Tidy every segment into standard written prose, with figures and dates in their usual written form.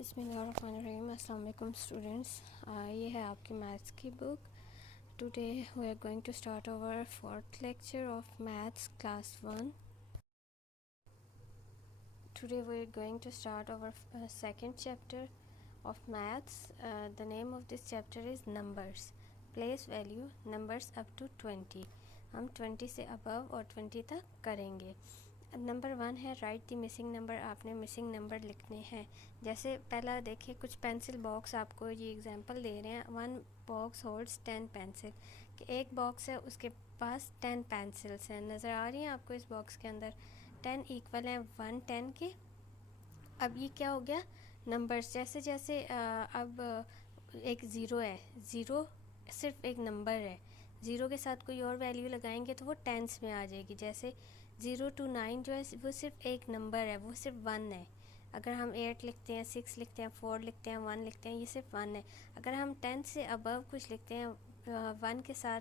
बिस्मिल्लाहिर्रहमानिर्रहीम। अस्सलाम वालेकुम स्टूडेंट्स, ये है आपकी मैथ्स की book. Today we are going to start our fourth lecture of maths class 1। Today we are going to start our second chapter of maths. The name of this chapter is numbers. Place value numbers up to 20। हम 20 से above और 20 तक करेंगे। Number 1 है right the missing number. आपने missing number लिखने हैं। जैसे पहला देखिए, कुछ पेंसिल बॉक्स आपको ये एग्जांपल दे रहे हैं। 1 बॉक्स होल्ड्स 10 पेंसिल। कि एक बॉक्स है, उसके पास 10 पेंसिल्स हैं। नज़र आ रही हैं आपको इस बॉक्स के अंदर 10 इक्वल हैं 1 10 के। अब ये क्या हो गया, नंबर्स जैसे जैसे अब एक ज़ीरो है, ज़ीरो सिर्फ एक नंबर है। ज़ीरो के साथ कोई और वैल्यू लगाएंगे तो वो टेंस में आ जाएगी। जैसे 0 to 9 जो है वो सिर्फ एक नंबर है, वो सिर्फ 1 है। अगर हम 8 लिखते हैं, 6 लिखते हैं, 4 लिखते हैं, 1 लिखते हैं, ये सिर्फ 1 है। अगर हम 10 से अबव कुछ लिखते हैं, 1 के साथ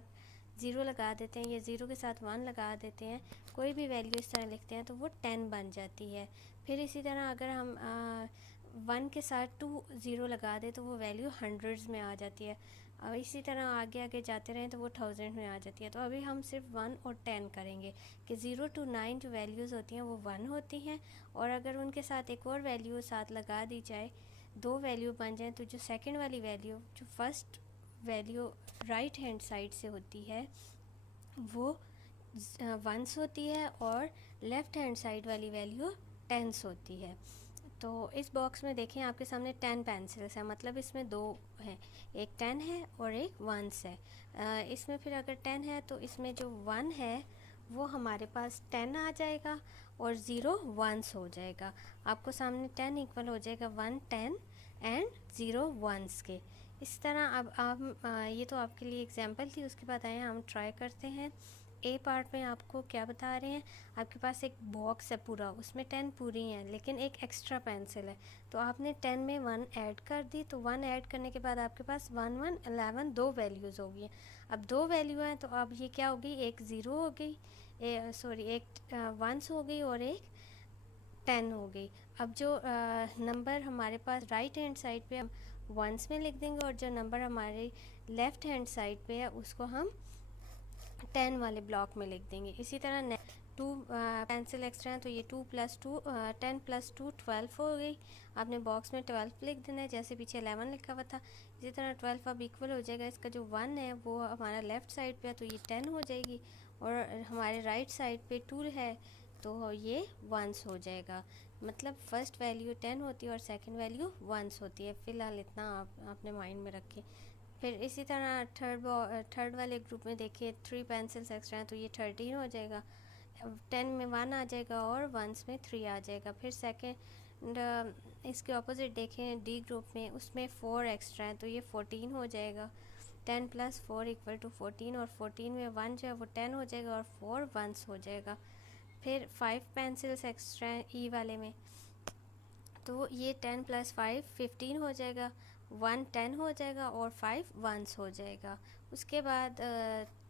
0 लगा देते हैं या 0 के साथ 1 लगा देते हैं, कोई भी वैल्यू इस तरह लिखते हैं तो वो 10 बन जाती है। फिर इसी तरह अगर हम 1 के साथ 2 0 लगा दें तो वो वैल्यू हंड्रेड्स में आ जाती है। और इसी तरह आगे आगे जाते रहें तो वो 1000 में आ जाती है। तो अभी हम सिर्फ 1 और 10 करेंगे कि 0 to 9 जो वैल्यूज़ होती हैं वो 1 होती हैं, और अगर उनके साथ एक और वैल्यू साथ लगा दी जाए, दो वैल्यू बन जाए, तो जो सेकंड वाली वैल्यू, जो first value right hand side से होती है वो वंस होती है, और लेफ़्ट हैंड साइड वाली वैल्यू टेंस होती है। तो इस बॉक्स में देखें आपके सामने 10 पेंसिल्स हैं, मतलब इसमें दो हैं, एक 10 है और एक वंस है। इसमें फिर अगर 10 है तो इसमें जो 1 है वो हमारे पास 10 आ जाएगा और 0 वंस हो जाएगा। आपको सामने 10 इक्वल हो जाएगा 1 10 एंड 0 वंस के। इस तरह अब आप ये तो आपके लिए एग्जांपल थी। उसके बाद आए हम ट्राई करते हैं। ए पार्ट में आपको क्या बता रहे हैं, आपके पास एक बॉक्स है पूरा, उसमें 10 पूरी हैं लेकिन एक एक्स्ट्रा पेंसिल है। तो आपने 10 में 1 ऐड कर दी, तो 1 ऐड करने के बाद आपके पास 1 1 11 दो वैल्यूज़ हो गई। अब दो वैल्यू हैं तो अब ये क्या हो गई, एक ज़ीरो हो गई, एक वंस हो गई और एक 10 हो गई। अब जो नंबर हमारे पास राइट हैंड साइड पे हम वंस में लिख देंगे, और जो नंबर हमारे लेफ़्ट हैंड साइड पे है उसको हम 10 वाले ब्लॉक में लिख देंगे। इसी तरह 2 पेंसिल एक्स्ट्रा हैं तो ये 2 + 2 10 + 2 12 हो गई। आपने बॉक्स में 12 लिख देना है, जैसे पीछे 11 लिखा हुआ था। इसी तरह 12 अब इक्वल हो जाएगा, इसका जो 1 है वो हमारा लेफ़्ट साइड पे है तो ये 10 हो जाएगी, और हमारे राइट साइड पे 2 है तो ये वंस हो जाएगा। मतलब फ़र्स्ट वैल्यू 10 होती है और सेकंड वैल्यू वंस होती है। फ़िलहाल इतना आप अपने माइंड में रखें। फिर इसी तरह थर्ड वाले ग्रुप में देखिए 3 पेंसिल्स एक्स्ट्रा हैं तो ये 13 हो जाएगा। 10 में 1 आ जाएगा और वंस में 3 आ जाएगा। फिर सेकंड इसके ऑपोजिट देखें डी ग्रुप में, उसमें 4 एक्स्ट्रा हैं तो ये 14 हो जाएगा। 10 + 4 = 14, और 14 में 1 जो है वो 10 हो जाएगा और 4 वंस हो जाएगा। फिर 5 पेंसिल्स एक्स्ट्रा हैं ई वाले में, तो ये 10 + 5 15 हो जाएगा, 1 10 हो जाएगा और 5 वंस हो जाएगा। उसके बाद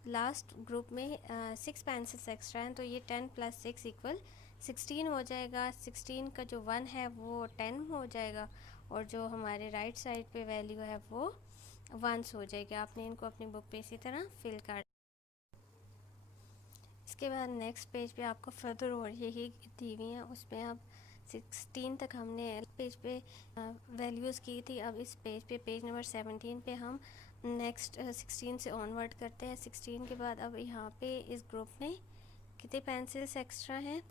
लास्ट ग्रुप में 6 पेंसिल्स एक्स्ट्रा हैं तो ये 10 + 6 = 16 हो जाएगा। 16 का जो 1 है वो 10 हो जाएगा, और जो हमारे राइट साइड पे वैल्यू है वो वंस हो जाएगी। आपने इनको अपनी बुक पे इसी तरह फिल कर। इसके बाद नेक्स्ट पेज पे आपको फर्दर और यही दी हुई हैं, उसमें अब 16 तक हमने पेज पे वैल्यूज़ की थी। अब इस पेज पे पेज नंबर 17 पे हम नेक्स्ट 16 से ऑनवर्ड करते हैं। 16 के बाद अब यहाँ पे इस ग्रुप में कितने पेंसिल्स एक्स्ट्रा हैं,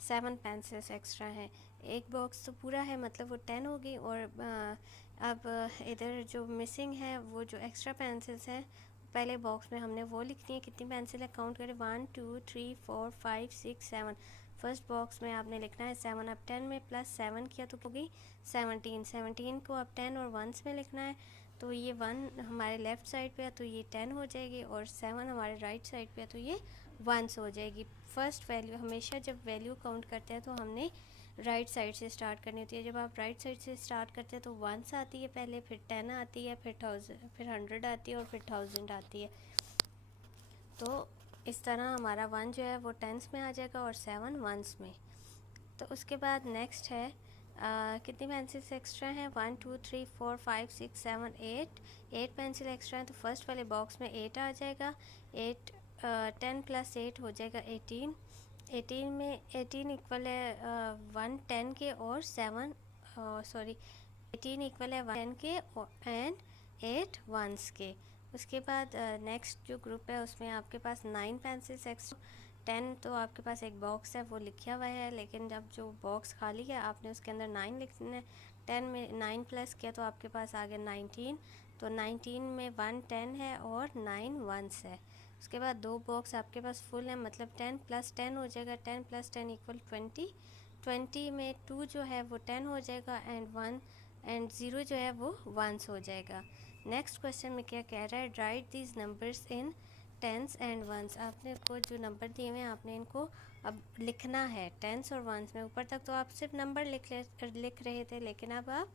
7 पेंसिल्स एक्स्ट्रा हैं। एक बॉक्स तो पूरा है, मतलब वो 10 हो गई, और अब इधर जो मिसिंग है वो जो एक्स्ट्रा पेंसिल्स हैं, पहले बॉक्स में हमने वो लिखनी है। कितनी पेंसिल है काउंट करें, 1 2 3 4 5 6 7। फर्स्ट बॉक्स में आपने लिखना है 7। अब 10 में +7 किया तो हो गई 17। 17 को अब 10 और वंस में लिखना है, तो ये 1 हमारे लेफ़्ट साइड पे है तो ये 10 हो जाएगी, और 7 हमारे राइट साइड पे है तो ये वंस हो जाएगी। फर्स्ट वैल्यू, हमेशा जब वैल्यू काउंट करते हैं तो हमने राइट साइड से स्टार्ट करनी होती है। जब आप राइट साइड से स्टार्ट करते हैं तो वंस आती है पहले, फिर 10 आती है, फिर 1000, फिर 100 आती है, और फिर 1000 आती है। तो इस तरह हमारा 1 जो है वो टेंस में आ जाएगा और 7 वंस में। तो उसके बाद नेक्स्ट है कितनी पेंसिल्स एक्स्ट्रा हैं? 1 2 3 4 5 6 7 8 पेंसिल एक्स्ट्रा हैं, तो फर्स्ट वाले बॉक्स में 8 आ जाएगा। 8 10 + 8 हो जाएगा 18। 18 में 18 इक्वल है 1 10 के और 7 सॉरी 18 इक्वल है 1 10 के एंड 8 1s के। उसके बाद नेक्स्ट जो ग्रुप है उसमें आपके पास 9 पेंसिल्स एक्स्ट्रा। 10 तो आपके पास एक बॉक्स है वो लिखा हुआ है, लेकिन जब जो बॉक्स खाली है आपने उसके अंदर 9 लिखना है। 10 में 9 प्लस किया तो आपके पास आ गया 19। तो 19 में 1 10 है और 9 1s है। उसके बाद 2 बॉक्स आपके पास फुल है, मतलब 10 + 10 हो जाएगा। 10 + 10 = 20। 20 में 2 जो है वो 10 हो जाएगा एंड 1 एंड 0 जो है वो 1s हो जाएगा। नेक्स्ट क्वेश्चन में क्या कह रहा है? Write these numbers in tens and ones. आपने को जो नंबर दिए हुए हैं आपने इनको अब लिखना है टेंस और वंस में। ऊपर तक तो आप सिर्फ नंबर लिख रहे थे, लेकिन अब आप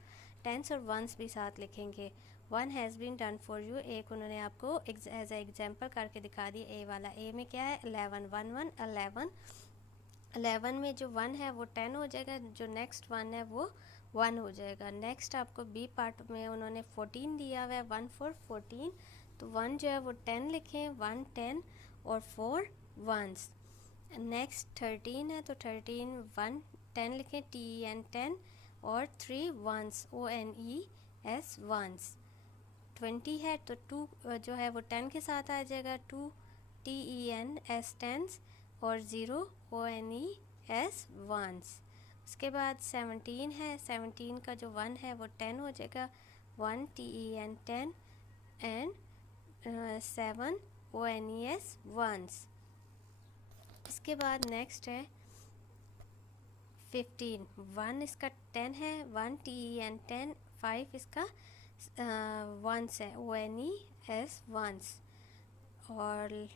टेंस और वंस भी साथ लिखेंगे। 1 has been done for you, एक उन्होंने आपको एज ए एग्जाम्पल करके दिखा दिया। ए वाला, ए में क्या है? 11 1 1 11। 11 में जो 1 है वो 10 हो जाएगा, जो नेक्स्ट 1 है वो 1 हो जाएगा। नेक्स्ट आपको बी पार्ट में उन्होंने 14 दिया हुआ है, 1 4 14। तो 1 जो है वो 10 लिखें, 1 10 और 4 1s। नेक्स्ट 13 है तो 13 1 10 लिखें, TEN 10 और 3 1s, ONES 1s। 20 है तो 2 जो है वो 10 के साथ आ जाएगा, 2 TENS 10s और 0 ONES 1s। उसके बाद 17 है, 17 का जो 1 है वो 10 हो जाएगा, 1 TEN 10 एंड 7 ONES 1s। इसके बाद नेक्स्ट है 15। 1 इसका 10 है, 1 TEN 10, 5 इसका 1s है, ONES 1s। और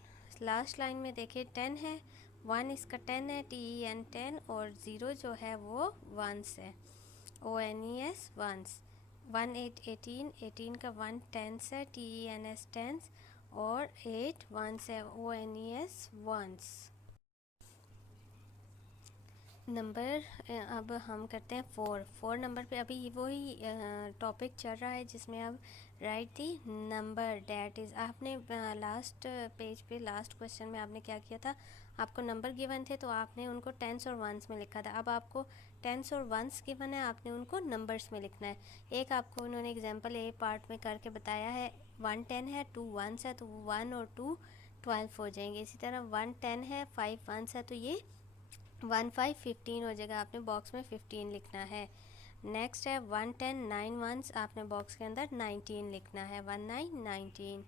लास्ट लाइन में देखिए 10 है, 1 इसका 10 है, TEN 10 और 0 जो है वो 1s है, ONES 1s। 1 8 18, 18 का 1 10s है, TENS 10s और 8 1s है, ONES 1s। नंबर अब हम करते हैं 4 नंबर पे। अभी वही टॉपिक चल रहा है जिसमें अब right the number that is. आपने लास्ट पेज पे लास्ट क्वेश्चन में आपने क्या किया था? आपको नंबर गिवन थे तो आपने उनको टेंस और वंस में लिखा था। अब आपको टेंस और वंस गिवन है, आपने उनको नंबर्स में लिखना है। एक आपको उन्होंने एग्जांपल ए पार्ट में करके बताया है, 1 10 है, 2 1s है, तो 1 और 2 12 हो जाएंगे। इसी तरह 1 10 है, 5 1s है, तो ये 1 5 15 हो जाएगा। आपने बॉक्स में 15 लिखना है। नेक्स्ट है 1 10 9 1s, आपने बॉक्स के अंदर 19 लिखना है, 1 9 19।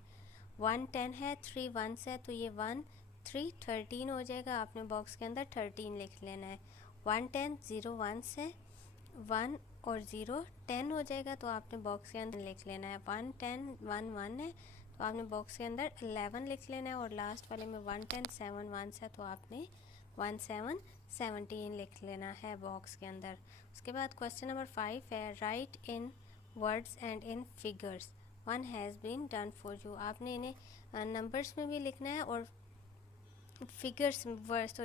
1 10 है, 3 1s है, तो ये 1 3 13 हो जाएगा। आपने बॉक्स के अंदर 13 लिख लेना है। 1 10 0 1s है, 1 और 0 10 हो जाएगा, तो आपने बॉक्स के अंदर लिख लेना है। 1 10 1 1 है, तो आपने बॉक्स के अंदर 11 लिख लेना है। और लास्ट वाले में 1 10 7 1s है, तो आपने 1 7 17 लिख लेना है बॉक्स के अंदर। उसके बाद क्वेश्चन नंबर 5 है, write in words and in figures 1 has been done for you. आपने इन्हें नंबर्स में भी लिखना है और फिगर्स वर्ड्स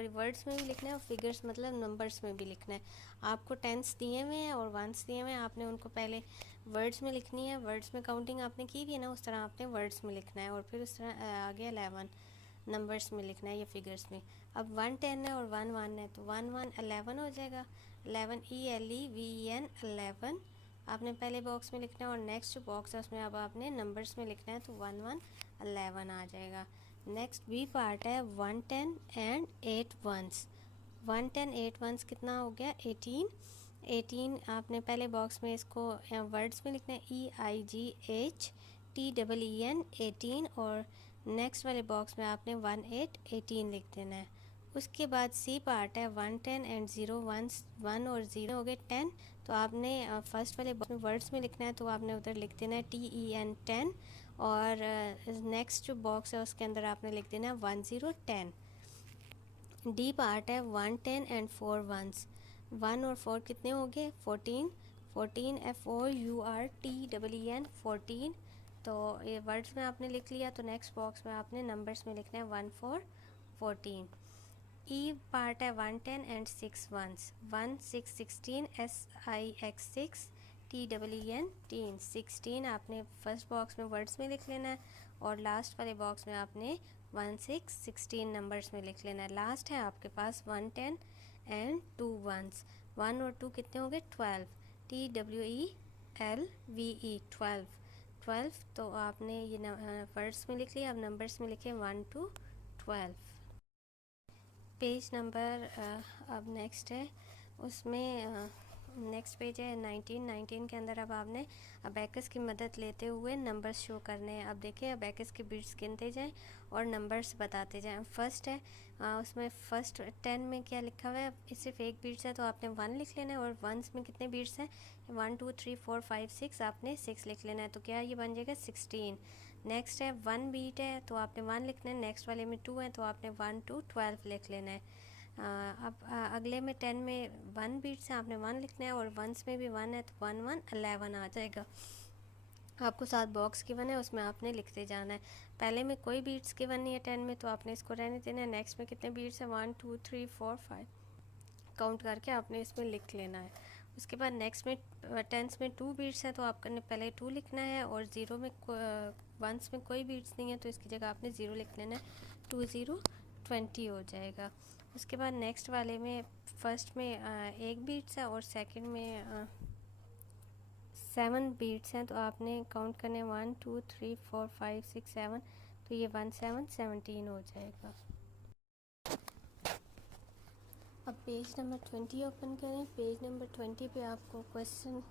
में भी लिखना है, और फिगर्स मतलब नंबर्स में भी लिखना है। आपको टेंस दिए हुए हैं और वंस दिए हुए हैं, आपने उनको पहले वर्ड्स में लिखनी है। वर्ड्स में काउंटिंग आपने की भी है ना, उस तरह आपने वर्ड्स में लिखना है, और फिर उस तरह आगे 11 नंबर्स में लिखना है या फिगर्स में। अब 1 10 है और 1 1 है, तो 1 1 11 हो जाएगा, 11 ELEVEN 11 आपने पहले बॉक्स में लिखना है। और नेक्स्ट जो बॉक्स है उसमें अब आपने नंबर्स में लिखना है, तो 1 1 11 आ जाएगा। नेक्स्ट बी पार्ट है 1 10 एंड 8 1s। 1 10 8 1s कितना हो गया? 18। 18 आपने पहले बॉक्स में इसको वर्ड्स में लिखना है, EIGHTEEN 18, और नेक्स्ट वाले बॉक्स में आपने 1 8 18 लिख देना है। उसके बाद सी पार्ट है 1 10 एंड 0 1s, 1 और 0 हो गए 10, तो आपने फर्स्ट वाले बॉक्स में वर्ड्स में लिखना है, तो आपने उधर लिख देना है TEN 10, और नेक्स्ट जो बॉक्स है उसके अंदर आपने लिख देना है 1 0 10। डी पार्ट है 1 10 एंड 4 1s। 1 और 4 कितने हो गए? 14। 14 FOURTEEN 14। तो ये वर्ड्स में आपने लिख लिया, तो नेक्स्ट बॉक्स में आपने नंबर्स में लिखना है 1 4 14। ई पार्ट है 110 and 6 ones, 1 6 16 SIX TEEN teen. 16 आपने फर्स्ट बॉक्स में वर्ड्स में लिख लेना है और लास्ट वाले बॉक्स में आपने 1 6 16 नंबर्स में लिख लेना है। लास्ट है आपके पास 110 एंड 2 वंस, 1 और 2 कितने हो गए 12, TWELVE 12। तो आपने ये वर्ड्स में लिख लिया, अब नंबर्स में लिखे 1 to 12। पेज नंबर अब नेक्स्ट है, उसमें नेक्स्ट पेज है 19 के अंदर अब आपने अबैकस की मदद लेते हुए नंबर्स शो करने हैं। अब देखिए अबैकस के बीट्स गिनते जाएं और नंबर्स बताते जाएं। फर्स्ट है उसमें फर्स्ट 10 में क्या लिखा हुआ है, सिर्फ एक बीट्स है तो आपने 1 लिख लेना है, और वंस में कितने बीट्स हैं 1 2 3 4 5 6, आपने 6 लिख लेना है, तो क्या ये बन जाएगा 16। नेक्स्ट है 1 बीट है तो आपने 1 लिखना है, नेक्स्ट वाले में 2 है तो आपने 1 to 12 लिख लेना है। अब अगले में 10 में 1 बीट्स है, आपने 1 लिखना है, और वंस में भी 1 है तो 1 1 11 आ जाएगा। आपको 7 बॉक्स गिवन है, उसमें आपने लिखते जाना है। पहले में कोई बीट्स गिवन नहीं है 10 में तो आपने इसको रहने देना है। नेक्स्ट में कितने बीट्स है 1 2 3 4 5 काउंट करके आपने इसमें लिख लेना है। उसके बाद नेक्स्ट में 10 में 2 बीट्स है तो आपने पहले 2 लिखना है, और 0 में वंस में कोई बीट्स नहीं है तो इसकी जगह आपने 0 लिख लेना है, 2 0 20 हो जाएगा। उसके बाद नेक्स्ट वाले में फर्स्ट में 1 बीट्स है और सेकंड में 7 बीट्स हैं तो आपने काउंट करने 1 2 3 4 5 6 7, तो ये 1 7 17 हो जाएगा। अब पेज नंबर 20 ओपन करें। पेज नंबर 20 पे आपको क्वेश्चन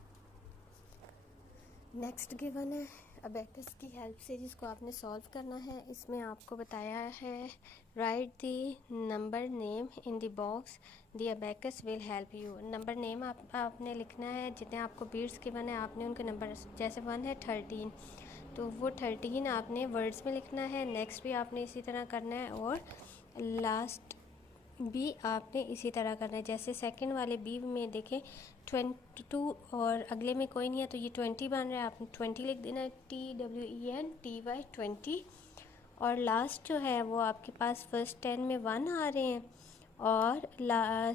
नेक्स्ट गिवन है अबैकस की हेल्प से, जिसको आपने सॉल्व करना है। इसमें आपको बताया है right the number name in the box the abacus will help you. Number name आपने लिखना है, जितने आपको बीट्स गिवन है आपने उनके नंबर, जैसे 1 है 13 तो वो 13 आपने वर्ड्स में लिखना है। नेक्स्ट भी आपने इसी तरह करना है, और लास्ट बी आपने इसी तरह करना है। जैसे सेकंड वाले बी में देखें 22 और अगले में कोई नहीं है तो ये 20 बन रहा है, आपने 20 लिख देना है, TWENTY 20। और लास्ट जो है वो आपके पास फर्स्ट 10 में 1 आ रहे हैं और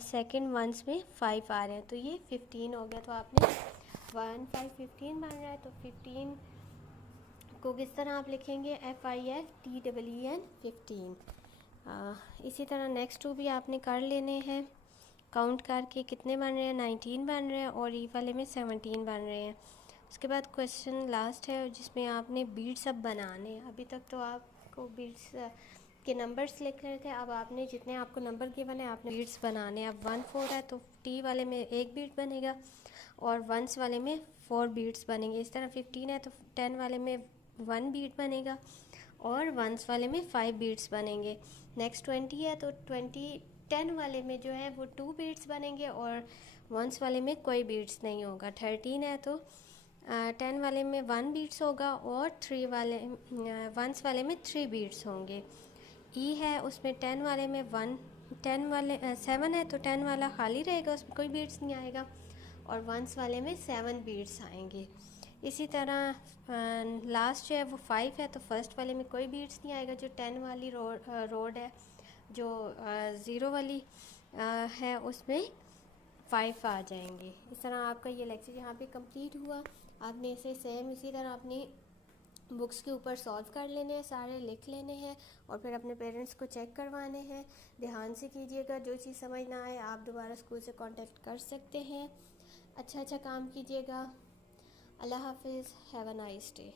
सेकंड वंस में 5 आ रहे हैं, तो ये 15 हो गया। तो आपने 1 5 15 बन रहा है, तो 15 को किस तरह आप लिखेंगे, FIFTEEN 15। इसी तरह नेक्स्ट 2 भी आपने कर लेने हैं, काउंट करके कितने बन रहे हैं 19 बन रहे हैं, और ई वाले में 17 बन रहे हैं। उसके बाद क्वेश्चन लास्ट है जिसमें आपने बीट्स अब बनाने हैं। अभी तक तो आपको बीट्स के नंबर्स लिख रहे थे, अब आपने जितने आपको नंबर गिवन है आपने बीट्स बनाने हैं। अब 1 4 है तो टी वाले में 1 बीट बनेगा और वंस वाले में 4 बीट्स बनेंगे। इस तरह 15 है तो 10 वाले में 1 बीट बनेगा और वंस वाले में 5 बीट्स बनेंगे। नेक्स्ट 20 है तो 10 वाले में जो है वो 2 बीट्स बनेंगे और वंस वाले में कोई बीट्स नहीं होगा। 13 है तो 10 वाले में 1 बीट्स होगा और 3 वाले वंस वाले में 3 बीट्स होंगे। ई है उसमें 10 वाले में 7 है तो 10 वाला खाली रहेगा, उसमें कोई बीट्स नहीं आएगा, और वंस वाले में 7 बीट्स आएंगे। इसी तरह लास्ट जो है वो 5 है तो फर्स्ट वाले में कोई बीट्स नहीं आएगा, जो 10 वाली रोड है, जो 0 वाली है उसमें 5 आ जाएंगे। इस तरह आपका ये लेक्चर यहाँ पे कंप्लीट हुआ। आपने इसे सेम इसी तरह अपनी बुक्स के ऊपर सॉल्व कर लेने हैं, सारे लिख लेने हैं और फिर अपने पेरेंट्स को चेक करवाने हैं। ध्यान से कीजिएगा, जो चीज़ समझ ना आए आप दोबारा स्कूल से कांटेक्ट कर सकते हैं। अच्छा काम कीजिएगा। अल्लाह हाफिज़, हैव अ नाइस डे।